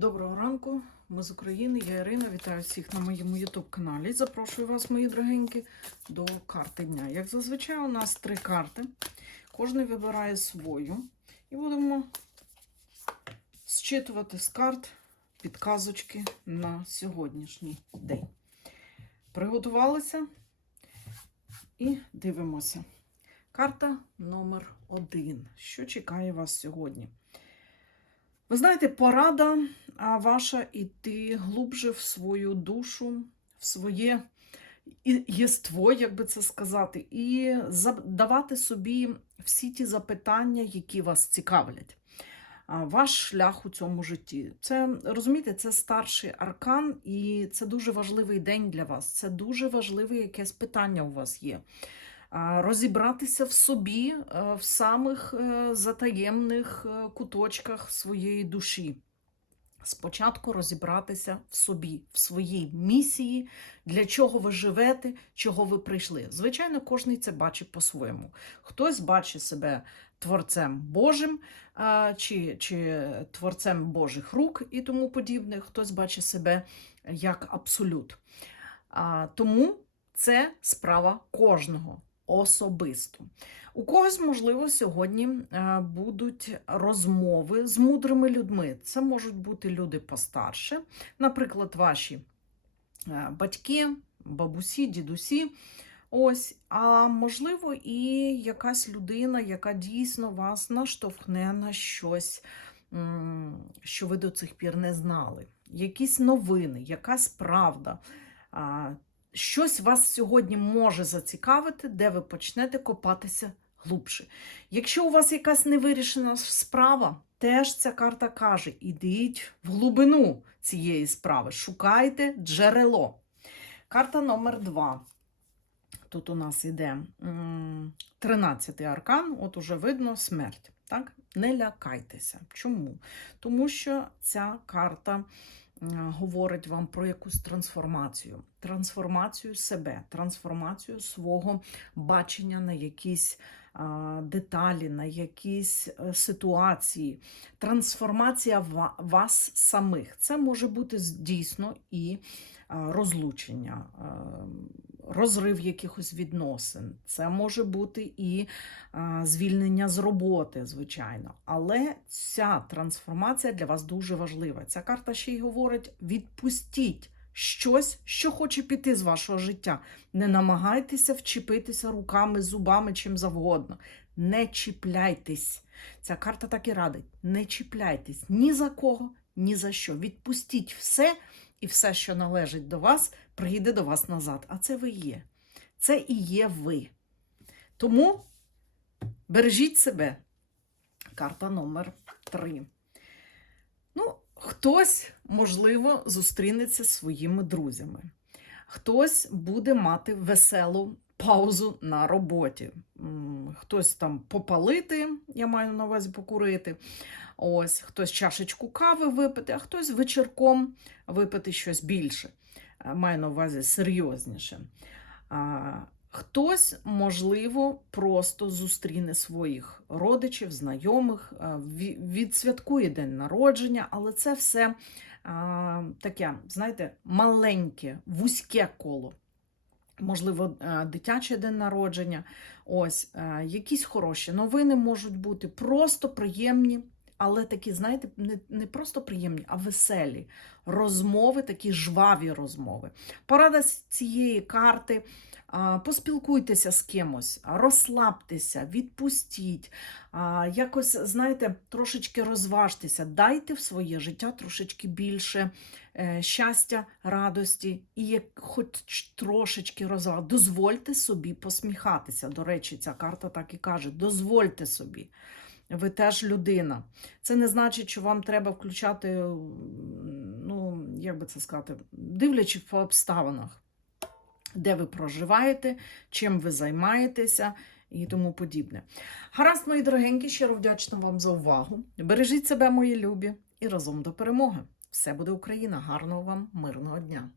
Доброго ранку, ми з України, я Ірина. Вітаю всіх на моєму YouTube каналі. Запрошую вас, мої дорогенькі, до карти дня. Як зазвичай, у нас три карти. Кожен вибирає свою. І будемо зчитувати з карт підказочки на сьогоднішній день. Приготувалися і дивимося. Карта номер один. Що чекає вас сьогодні? Ви знаєте, порада ваша йти глубже в свою душу, в своє єство, як би це сказати, і задавати собі всі ті запитання, які вас цікавлять. Ваш шлях у цьому житті. Це розумієте, це старший аркан, і це дуже важливий день для вас. Це дуже важливе якесь питання у вас є розібратися в собі е, в самих е, затаємних е, куточках своєї душі. Спочатку розібратися в собі, в своїй місії, для чого ви живете, чого ви прийшли. Звичайно, кожен це бачить по-своєму. Хтось бачить себе творцем Божим чи, чи творцем Божих рук і тому подібне, хтось бачить себе як абсолют. Тому це справа кожного особисто. У когось, можливо, сьогодні е, будуть розмови з мудрими людьми. Це можуть бути люди постарше, наприклад, ваші е, батьки, бабусі, дідусі. Ось, а можливо, і якась людина, яка дійсно вас наштовхне на щось, що ви до цих пір не знали. Якісь новини, якась правда. Щось вас сьогодні може зацікавити, де ви почнете копатися глубше. Якщо у вас якась невирішена справа, теж ця карта каже: ідіть в глибину цієї справи, шукайте джерело. Карта номер два. Тут у нас іде 13-й аркан, от уже видно смерть. Так? Не лякайтеся. Чому? Тому що ця карта говорить вам про якусь трансформацію, трансформацію себе, трансформацію свого бачення на якісь деталі, на якісь е, ситуації, трансформація ва- вас самих. Це може бути дійсно і розлучення, розрив якихось відносин. Це може бути і звільнення з роботи, звичайно. Але ця трансформація для вас дуже важлива. Ця карта ще й говорить: відпустіть щось, що хоче піти з вашого життя. Не намагайтеся вчепитися руками, зубами, чим завгодно. Не чіпляйтесь. Ця карта так і радить. Не чіпляйтесь ні за кого, ні за що. Відпустіть все, і все, що належить до вас, прийде до вас назад. А це ви є. Це і є ви. Тому бережіть себе. Карта номер три хтось, можливо, зустрінеться зі своїми друзями. Хтось буде мати веселу паузу на роботі. Хтось там попалити, я маю на увазі покурити. Ось, хтось чашечку кави випити, а хтось вечірком випити щось більше. Е, Маю на увазі серйозніше. Хтось, можливо, просто зустріне своїх родичів, знайомих, е, відсвяткує день народження, але це все а, таке, знаєте, маленьке, вузьке коло. Можливо, е, дитячий день народження. Ось е, якісь хороші новини можуть бути, просто приємні, але такі, знаєте, не, не просто приємні, а веселі розмови, такі жваві розмови. Порада цієї карти. Поспілкуйтеся з кимось, розслабтеся, відпустіть, якось, знаєте, трошечки розважтеся, дайте в своє життя трошечки більше е, щастя, радості і хоч трошечки розваг. Дозвольте собі посміхатися. До речі, ця карта так і каже: дозвольте собі. Ви теж людина. Це не значить, що вам треба включати, ну, як би це сказати, дивлячись по обставинах, де ви проживаєте, чим ви займаєтеся і тому подібне. Гаразд, мої дорогенькі, щиро вдячна вам за увагу. Бережіть себе, мої любі, і разом до перемоги. Все буде Україна. Гарного вам, мирного дня!